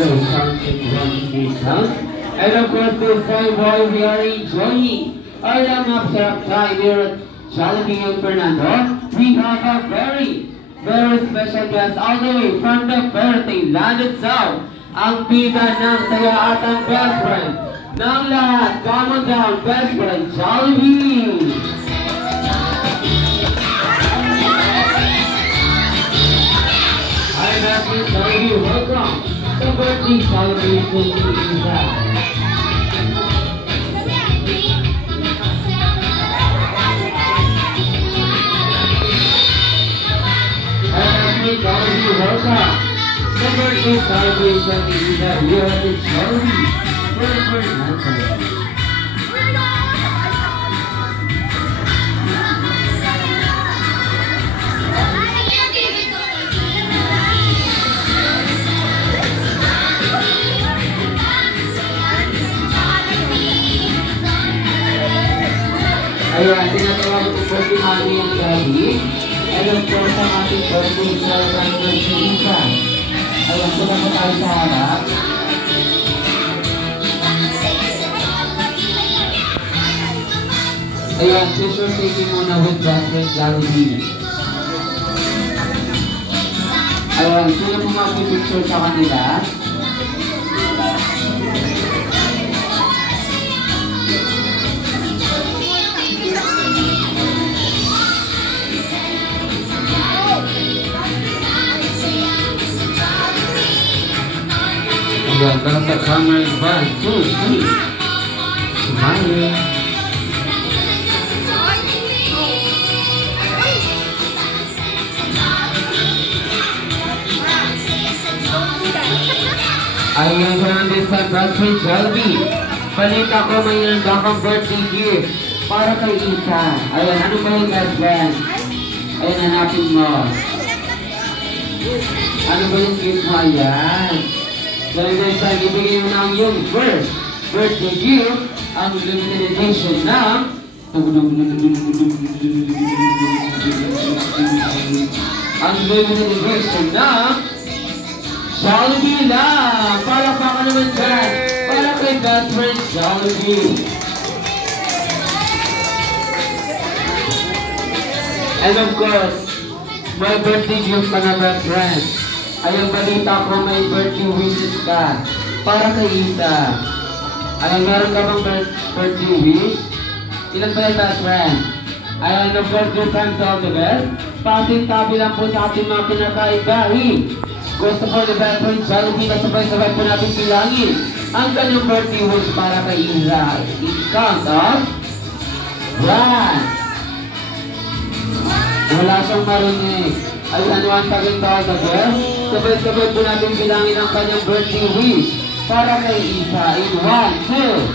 those songs and running these sounds. And of course, this time while we are enjoying our masarap time here at Jollibee El Fernando, we have a very special guest all the way from the birthday land itself. Ang bida ng saya at ang best friend ng lahat. Come on down, best friend, Jollibee! Hi, best friend, Jollibee. Welcome to birthday celebration in Isa. Jollibee, welcome. The birthday celebration is here at the Jollibee Fernando. Ayan, tinatawag ko po si Mami ang Gabi. And of course, ang ating birthday celebration si Isa. Ayan, sila po tayo sa harap. Ayan, picture taking muna with best friend Jollibee. Ayan, sila po mag-picture sa kanila. Welcome to camera 1, 2, 3. Smile. Ayan naman din sa best friend Jollibee. Balita ko mayroon bakang birthday gift para kay Isa. Ayan, ano ba yung best friend? Ayan, hanapin mo. Ano ba yung gift mo? Ayan. So this time, ibigay mo na yung first birthday gift, ang limited edition na Jollibee lang! Para pa ka naman dyan! Para kay best friend Jollibee! And of course, my birthday gift ka na best friend. Ayang balita ko may birthday wishes ka para kay Isa. Ayang meron ka bang birthday wish? Ilan ba yung best friend? Ayang no birthday times all the best. Pasintabi lang po sa ating mga pinakaibahin. Gusto ko the best friend Jollibee na sabay-sabay po natin bilangin ang kanyang birthday wish para kay Isa. It counts of 1. Wala siyang marinig. Ay ano ang taging tawag na best? Sabay-sabay po natin bilangin ang kanyang birthday wish para kay Isa in 1, 2.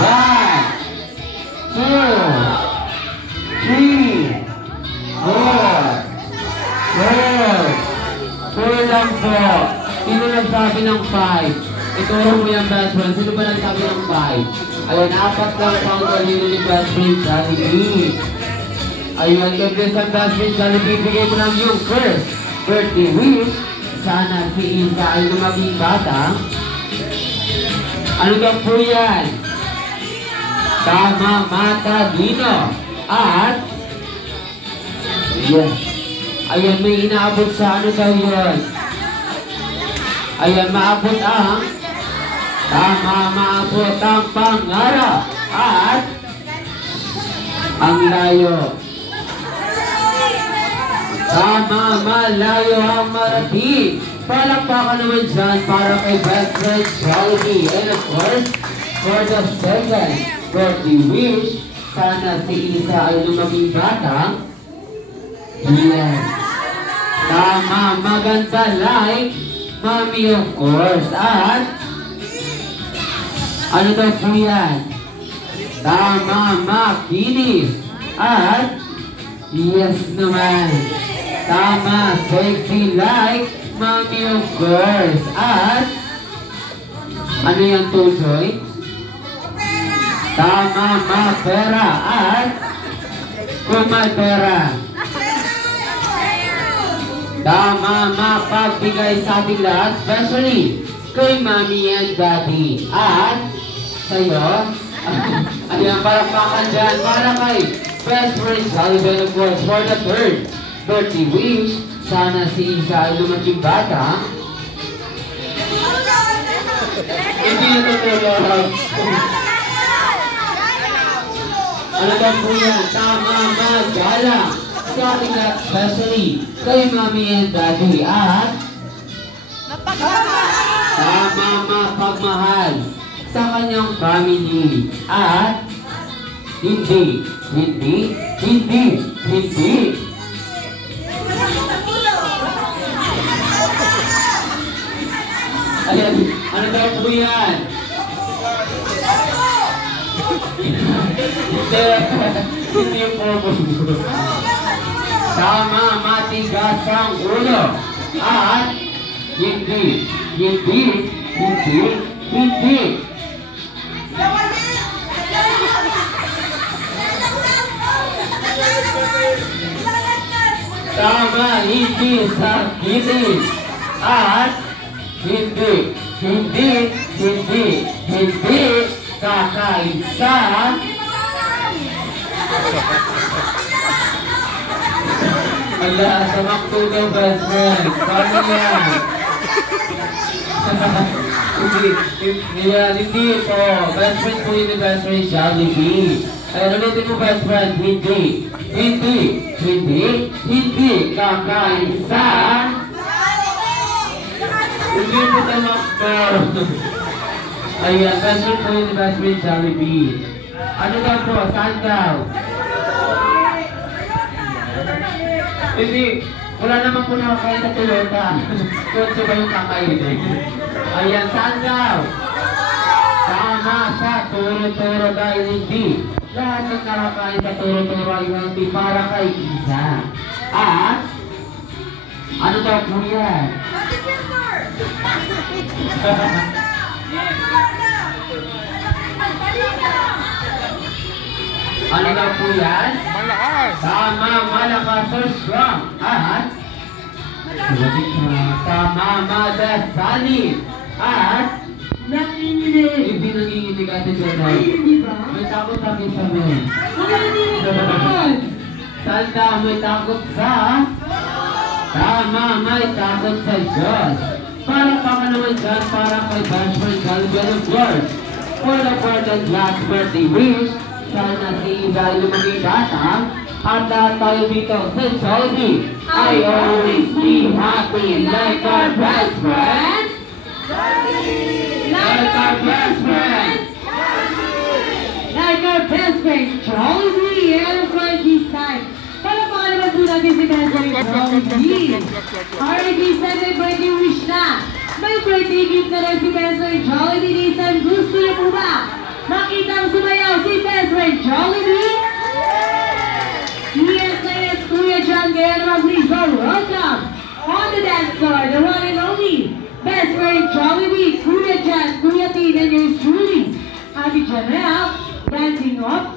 1, 2, 3, 4 lang po. Sino nagsabi ng 5? Ituro mo yung best friend. Sino ba nagsabi ng 5? Ayun, 4 lang po ang kalino ni best friend Jollibee. Ayun, kaya sa best friend Jollibee, bigay mo lang yung first birthday wish. Sana si Isa ay lumaging bata. Ano daw po yan? Tama, matalino. At yes. Ayan, may inaabot sa ano daw yun? Ayan, maabot ang tama, maabot ang pangarap. At ang layo. Tama, malayo ang marating. Palakpakan naman dyan para kay best friend Jollibee. And of course, for the second birthday wish, sana si Isa ay lumaging bata. Yes. Tama, maganda like Mami of course. At ano daw po yan? Tama, makinis. At yes naman. Tama, sexy like Mami of course. At ano yung tuloy? Tama, mapera. At kung may pera. Tama, mapagbigay sa ating lahat, especially kay Mommy and Daddy. At sa'yo, ayan, palakpakan dyan para kay Best Friend Sullivan, of course, for the third birthday wish. Sana si Isa ay lumaking bata. Hindi na tutulog. Ano ba po yan? Tama, magalang sa ating lahat, especially kay Mommy and Daddy. At tama, mapagmahal sa kanyang family. At hindi. Ayan, ano daw po yan? Hindi po. Tama, matigas ang ulo. At hindi. Tama, hindi sakitin. At hindi kakain sa ala, sa McDo daw, best friend. Paano yan? Hindi po. Best friend po yun ni best friend Jollibee. Ay, ulitin mo best friend, hindi kakain sa hindi po sa McDo. Ayan, best friend po yun ni best friend Jollibee. Ano daw po? Saan daw? Hindi, wala naman po nakakain sa Toyota. Kotse ba yung kakainin? Ayan, saan daw? Tama sa Turo-Turo dahil hindi. Lahat ng nakakain sa Turo-Turo ay hindi para kay Isa. At, ano daw po yan? Ano daw po yan? Malakas! Tama, malakas or strong. At tama, madasalin. At nanginginig. Hindi nanginginig atin dyan. Hindi ba? May takot sa akin sa men. Santa, may takot sa? Tama, may takot sa Diyos. Para pa ka naman dyan, para kay Bashman Calvin, of course. For the fourth and last birthday wish, sana si Isa ay lumaging bata. At lahat tayo dito sa Jollibee. I always be happy like our best friend. Like our best friend. Like our best friend, Jollibee. And of course this time, para naman po natin si best friend Jollibee. RD said may birthday wish na. May birthday gift na rin si best friend Jollibee. Nisan, gusto niyo po ba makitang sumayaw si best friend Jollibee? Yes, Kuya John, kaya naman please welcome on the dance floor, the one and only best friend Jollibee, Kuya John, Kuya Tin, and yours truly, Ate Janelle, dancing off